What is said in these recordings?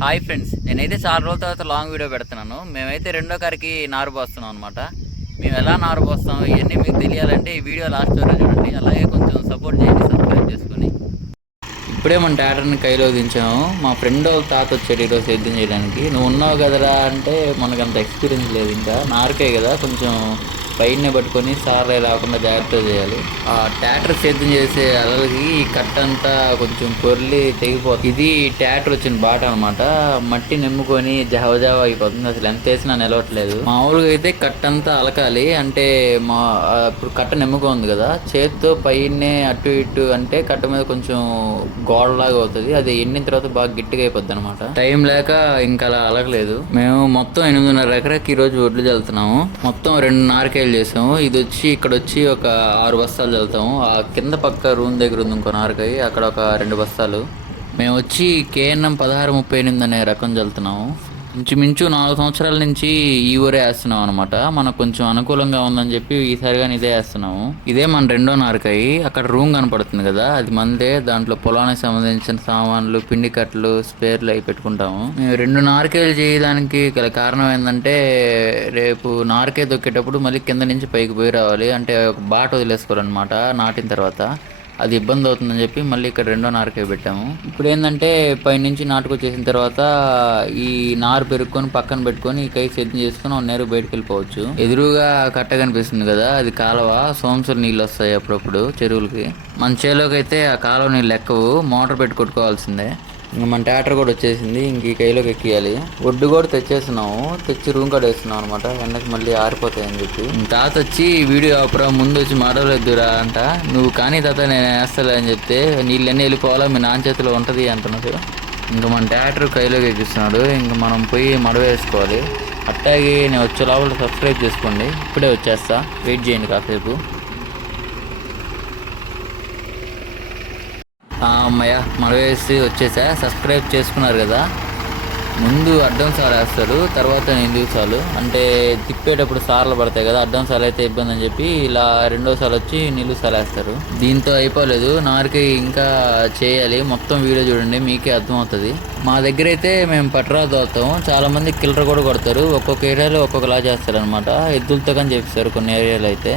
Hi friends నేనైతే చాలా రోజుల తర్వాత లాంగ్ వీడియో పెడుతున్నాను. మేమైతే రెండో కారికి నారు పోస్తున్నాం అనమాట మేము ఎలా నారు పోస్తాం ఇవన్నీ మీకు తెలియాలంటే ఈ వీడియో లాస్ట్ వరకు చూడండి. అలాగే కొంచెం సపోర్ట్ చేయండి సబ్స్క్రైబ్ చేసుకొని. ఇప్పుడే మన టాటర్ని కైలో దించాము. మా ఫ్రెండ్ వాళ్ళ తాత వచ్చాడు ఈరోజు సేద్యం చేయడానికి. నువ్వు ఉన్నావు కదరా అంటే మనకు అంత ఎక్స్పీరియన్స్ లేదు ఇంకా. నారకే కదా కొంచెం పైన పట్టుకొని సార్లే రాకుండా జాగ్రత్త చేయాలి. ఆ ట్యాటర్ సేద్యం చేసే అలలకి ఈ కట్ట అంతా కొంచెం పొర్లి తెగిపోతుంది ఇది ట్యాటర్ వచ్చిన బాట అనమాట మట్టి నెమ్ముకొని జావ జావ అయిపోతుంది. అసలు ఎంత వేసినా నిలవట్లేదు. మామూలుగా అయితే కట్ట అంతా అలకాలి. అంటే మా ఇప్పుడు కట్ట నిమ్ముకుంది కదా. చేత్తో పైనే అటు ఇటు అంటే కట్ట మీద కొంచెం గోడలాగా అవుతుంది. అది ఎండిన తర్వాత బాగా గట్టిగా అయిపోద్ది అనమాట టైం లేక ఇంకా అలా అలగలేదు. మేము మొత్తం ఎనిమిదిన్నర ఎకరాకి ఈ రోజు వడ్లు చల్లుతున్నాము మొత్తం రెండు నారకాయలు చేసాము ఇది వచ్చి ఇక్కడ వచ్చి ఒక ఆరు బస్తాలు చల్లుతాము ఆ కింద పక్క రూమ్ దగ్గర ఉంది ఇంకో నారకాయ. అక్కడ ఒక రెండు బస్తాలు మేము వచ్చి కేఎన్ఎం పదహారు ముప్పై ఎనిమిది అనే రకం చల్లుతున్నాము. ఇంచుమించు నాలుగు సంవత్సరాల నుంచి ఈ ఊరే వేస్తున్నాం అనమాట మనకు కొంచెం అనుకూలంగా ఉందని చెప్పి ఈసారి కానీ ఇదే వేస్తున్నాము. ఇదే మన రెండో నారకాయి. అక్కడ రూమ్ కనపడుతుంది కదా అది మందే. దాంట్లో పొలానికి సంబంధించిన సామాన్లు పిండి కట్టలు స్పేర్లు అవి పెట్టుకుంటాము. మేము రెండు నారకాయలు చేయడానికి గల కారణం ఏంటంటే రేపు నారకాయ దొక్కేటప్పుడు మళ్ళీ కింద నుంచి పైకి పోయి రావాలి. అంటే ఒక బాట వదిలేసుకోవాలన్నమాట నాటిన తర్వాత. అది ఇబ్బంది అవుతుందని చెప్పి మళ్ళీ ఇక్కడ రెండో నారకే పెట్టాము. ఇప్పుడు ఏంటంటే పైనుంచి నాటుకొచ్చేసిన తర్వాత ఈ నారు పెరుక్కొని పక్కన పెట్టుకొని ఈ కై సిద్ధం చేసుకుని నేరు బయటకు వెళ్ళిపోవచ్చు. ఎదురుగా కట్ట కనిపిస్తుంది కదా అది కాలువ. సోమసులు నీళ్ళు వస్తాయి అప్పుడప్పుడు చెరువులకి. మన చేలోకి అయితే ఆ కాలువ నీళ్ళు ఎక్కవు మోటార్ పెట్టుకొట్టుకోవాల్సిందే మన ట్రాక్టర్ కూడా వచ్చేసింది. ఇంక ఈ కైలోకి ఎక్కియాలి. ఒడ్డు కూడా తెచ్చేస్తున్నాము. తెచ్చి రూమ్ కూడా వేస్తున్నాం అనమాట ఎండకి మళ్ళీ ఆరిపోతాయని చెప్పి. తాత వచ్చి వీడియో ఆపరా ముందు వచ్చి మాడవలేదురా అంట. నువ్వు కానీ తాత నేను వేస్తలే అని చెప్తే నీళ్ళన్నీ వెళ్ళిపోవాలా? మీ నాన్న చేతిలో ఉంటుంది అంటున్నాడు. ఇంకా మన ట్రాక్టర్ కైలోకి ఎక్కిస్తున్నాడు. ఇంకా మనం పోయి మడవ వేసుకోవాలి. అట్టాగి నేను వచ్చే లోపల సబ్స్క్రైబ్ చేసుకోండి. ఇప్పుడే వచ్చేస్తా. వెయిట్ చేయండి కాసేపు ఆ, అమ్మయ్య మరవేసి వచ్చేసా? సబ్స్క్రైబ్ చేసుకున్నారు కదా? ముందు అడ్డం సార్ వేస్తాడు తర్వాత నిలువు సార్లు అంటే తిప్పేటప్పుడు సార్లు పడతాయి కదా అడ్డం సార్లు అయితే ఇబ్బంది అని చెప్పి ఇలా రెండో సార్లు వచ్చి నిలువు సార్లు వేస్తారు. దీంతో అయిపోలేదు నారికి ఇంకా చేయాలి. మొత్తం వీడియో చూడండి మీకే అర్థమవుతుంది. మా దగ్గర అయితే మేము పట్రా తోలుతాం. చాలామంది కిల్లర్ కూడా కొడతారు. ఒక్కొక్క ఏరియాలో ఒక్కొక్కలా చేస్తారు అనమాట ఎద్దులతో కానీ చేపిస్తారు కొన్ని ఏరియాలో అయితే.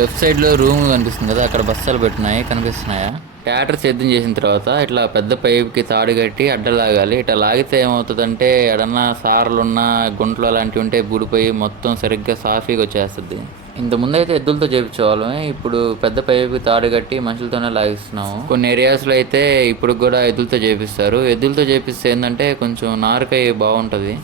లెఫ్ట్ సైడ్లో రూమ్ కనిపిస్తుంది కదా అక్కడ బస్సాలు పెట్టినాయి. కనిపిస్తున్నాయా? ట్యాటర్ సిద్ధం చేసిన తర్వాత ఇట్లా పెద్ద పైప్కి తాడు కట్టి అడ్డలాగాలి ఇట్లా లాగితే ఏమవుతుందంటే ఎడన్నా సార్లున్న గుంటలు అలాంటివి ఉంటే బూడిపోయి మొత్తం సరిగ్గా సాఫీగా వచ్చేస్తుంది. ఇంతకుముందు అయితే ఎద్దులతో చేపించేవాళ్ళం ఇప్పుడు పెద్ద పైపుకి తాడు కట్టి మనుషులతోనే లాగిస్తున్నాము. కొన్ని ఏరియాస్లో అయితే ఇప్పుడు కూడా ఎద్దులతో చేపిస్తారు. ఎద్దులతో చేపిస్తే ఏంటంటే కొంచెం నారకాయ బాగుంటుంది.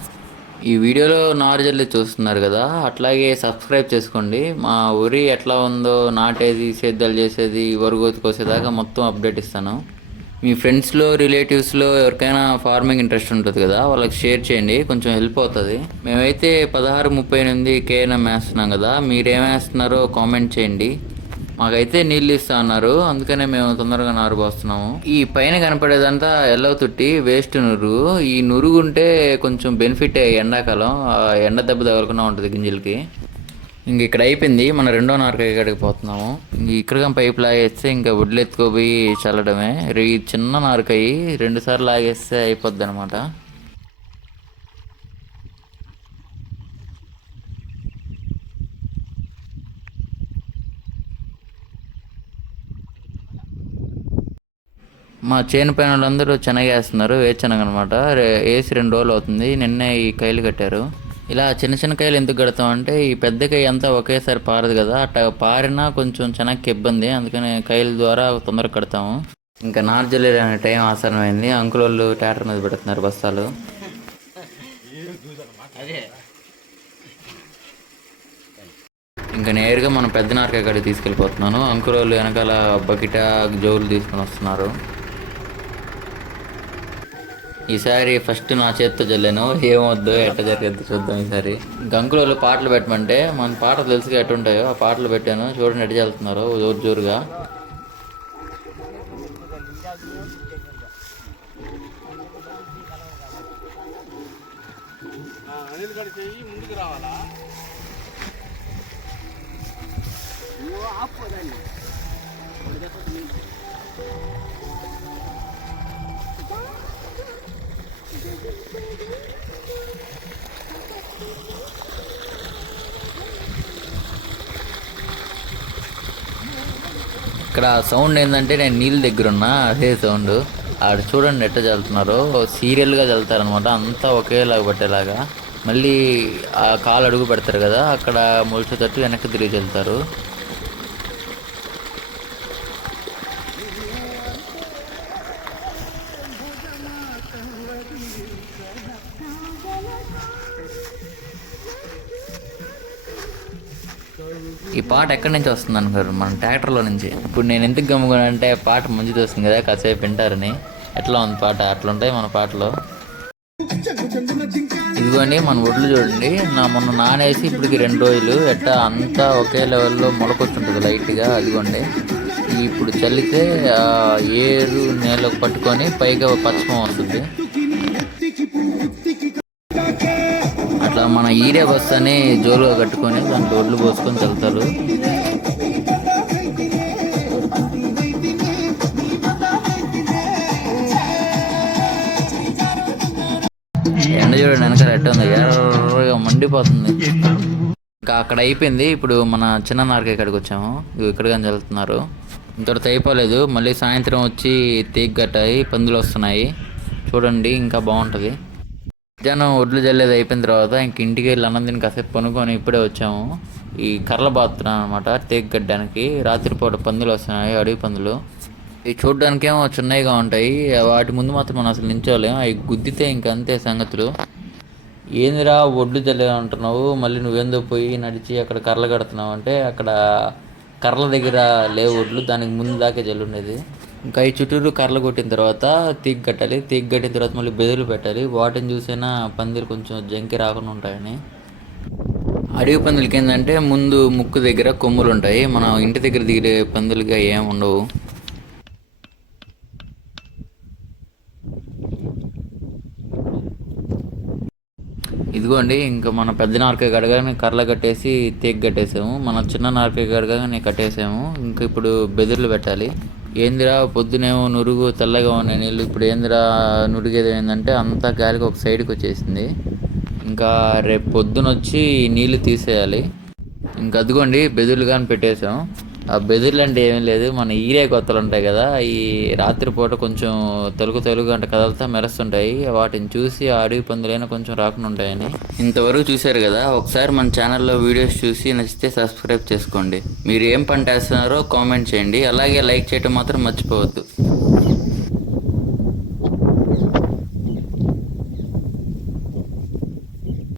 ఈ వీడియోలో నారుజల్లి చూస్తున్నారు కదా అట్లాగే సబ్స్క్రైబ్ చేసుకోండి. మా ఊరి ఎట్లా ఉందో నాటేది సేద్యాలు చేసేది వరుగోతు కోసేదాకా మొత్తం అప్డేట్ ఇస్తాను. మీ ఫ్రెండ్స్లో రిలేటివ్స్లో ఎవరికైనా ఫార్మింగ్ ఇంట్రెస్ట్ ఉంటుంది కదా వాళ్ళకి షేర్ చేయండి కొంచెం హెల్ప్ అవుతుంది. మేమైతే పదహారు ముప్పై ఎనిమిది కేఎన్ఎం వేస్తున్నాం కదా మీరేం వేస్తున్నారో కామెంట్ చేయండి. మాకైతే నీళ్ళు ఇస్తా అన్నారు. అందుకనే మేము తొందరగా నారు పోస్తున్నాము. ఈ పైన కనపడేదంతా ఎల్లవ తుట్టి వేస్ట్ నురుగు ఈ నురుగు ఉంటే కొంచెం బెనిఫిట్ ఎండాకాలం. ఆ ఎండ దెబ్బ తగలకుండా ఉంటుంది గింజలకి. ఇంక ఇక్కడ అయిపోయింది. మన రెండో నారకాయ కాడికి పోతున్నాము. ఇంక ఇక్కడ పైపు లాగేస్తే ఇంకా వడ్లు ఎత్తుకోపోయి చల్లడమే ఈ చిన్న నారకాయ రెండు సార్లు లాగేస్తే అయిపోద్ది అనమాట మా చేను పైన వాళ్ళందరూ శనగ వేస్తున్నారు వేరుశనగ అనమాట వేసి రెండు రోజులు అవుతుంది. నిన్నే ఈ కైలు కట్టారు. ఇలా చిన్న చిన్న కాయలు ఎందుకు కడతాం అంటే ఈ పెద్ద కాయ అంతా ఒకేసారి పారదు కదా. అట్లా పారినా కొంచెం చెనక్కి ఇబ్బంది. అందుకని కాయల ద్వారా తొందరగా కడతాము. ఇంకా నార్జల్లి అనే టైం ఆసనమైంది అంకుల్ వాళ్ళు ట్యాటర్ మీద పెడుతున్నారు బస్తాలు. ఇంకా నేరుగా మనం పెద్ద నారకాయ కాడికి తీసుకెళ్ళిపోతున్నాను. అంకుల్ వాళ్ళు వెనకాల బకిట జోలు తీసుకొని వస్తున్నారు. ఈసారి ఫస్ట్ నా చేత్తో చల్లాను ఏమొద్దు ఎట్ట జరిగేది చూద్దాం ఈసారి. గంకులలో పాటలు పెట్టమంటే మన పాటలు తెలుసుగా ఎట్టుంటాయో ఆ పాటలు పెట్టాను. చూడండి ఎట్టు చల్లుతున్నారు జోరు జోరుగా. ఇక్కడ సౌండ్ ఏంటంటే నేను నీళ్ళ దగ్గర ఉన్నా అదే సౌండ్ ఆడ చూడండి ఎట్ట చల్లుతున్నారో సీరియల్గా చల్లుతారనమాట అంతా ఒకేలాగా పట్టేలాగా. మళ్ళీ ఆ కాలు అడుగు పెడతారు కదా అక్కడ మొలిచే వెనక్కి తిరిగి చల్లుతారు ఈ పాట ఎక్కడి నుంచి వస్తుంది అనుకోరు మన ట్రాక్టర్లో నుంచి. ఇప్పుడు నేను ఎందుకు గమ్ముకున్నానంటే పాట మంచిది వస్తుంది కదా కాసేపు వింటారని. ఎట్లా ఉంది పాట? అట్లా ఉంటాయి మన పాటలో. ఇదిగోండి మన ఒడ్లు చూడండి. నా మొన్న నానేసి ఇప్పటికి రెండు రోజులు ఎట్టా అంతా ఒకే లెవెల్లో మొలకొచ్చుంటుంది లైట్గా. అదిగోండి. ఇప్పుడు చల్లితే ఏరు నేలకు పట్టుకొని పైగా పచ్చమం వస్తుంది. మన ఈడే బస్ అని జోలుగా కట్టుకొని దాని ఒడ్లు పోసుకొని వెళ్తారు ఎండ చూడండి వెనక ఎట్ట ఉంది? ఎర్రగా మండిపోతుంది. ఇంకా అక్కడ అయిపోయింది. ఇప్పుడు మన చిన్న నార్క ఇక్కడికి వచ్చాము. ఇక్కడ కానీ వెళ్తున్నారు ఇంతటితో అయిపోలేదు. మళ్ళీ సాయంత్రం వచ్చి తీగ గట్టాయి పందులు వస్తున్నాయి. చూడండి ఇంకా బాగుంటుంది. మధ్యాహ్నం ఒడ్లు జల్లేది అయిపోయిన తర్వాత ఇంక ఇంటికి వెళ్ళి అన్నం కాసేపు పనుకొని ఇప్పుడే వచ్చాము. ఈ కర్రలు బాతున్నాను అనమాట తేగ గడ్డానికి రాత్రిపూట పందులు వస్తున్నాయి అడవి పందులు. ఇవి చూడడానికి ఏమో చిన్నవిగా ఉంటాయి. వాటి ముందు మాత్రం మనం అసలు నించోలేము అవి గుద్దితే ఇంక అంతే సంగతులు. ఏందిరా ఒడ్లు జల్లే అంటున్నావు? మళ్ళీ నువ్వేందో పోయి నడిచి అక్కడ కర్రలు కడుతున్నావు? అంటే అక్కడ కర్రల దగ్గర లేవు ఒడ్లు. దానికి ముందు దాకే జల్లుండేది. ఇంకా ఈ చుట్టూరు కర్రలు కొట్టిన తర్వాత తీగ కట్టాలి. తీగ కట్టిన తర్వాత మళ్ళీ బెదులు పెట్టాలి. వాటిని చూసైనా పందిరు కొంచెం జంకి రాకుండా ఉంటాయని. అడవి పందులకి ఏంటంటే ముందు ముక్కు దగ్గర కొమ్ములు ఉంటాయి. మనం ఇంటి దగ్గర దిగే పందులుగా ఏం ఉండవు. ఇదిగోండి ఇంకా మన పెద్ద నారకాయ గడగానే కర్రలు కట్టేసి తేగ కట్టేసాము. మన చిన్న నారకాయ గడగానే కట్టేసాము. ఇంకా ఇప్పుడు బెదిర్లు పెట్టాలి. ఏందిరా పొద్దునేమో నురుగు తెల్లగా ఉన్నాయి నీళ్ళు ఇప్పుడు ఏందిరా నురుగేది ఏంటంటే అంతా గాలికి ఒక సైడ్కి వచ్చేసింది. ఇంకా రేపు పొద్దున వచ్చి నీళ్ళు తీసేయాలి. ఇంకా అదిగోండి బెదులు కానీ పెట్టేసాం ఆ బెదిర్లు అంటే ఏమీ లేదు. మన ఈరే కొత్తలు ఉంటాయి కదా ఈ రాత్రిపూట కొంచెం తెలుగు తెలుగు అంటే కదలుతా మెరుస్తుంటాయి. వాటిని చూసి అడవి పందులైనా కొంచెం రాకుండా ఉంటాయని. ఇంతవరకు చూశారు కదా ఒకసారి మన ఛానల్లో వీడియోస్ చూసి నచ్చితే సబ్స్క్రైబ్ చేసుకోండి. మీరు ఏం పంట వేస్తున్నారో కామెంట్ చేయండి. అలాగే లైక్ చేయడం మాత్రం మర్చిపోవద్దు.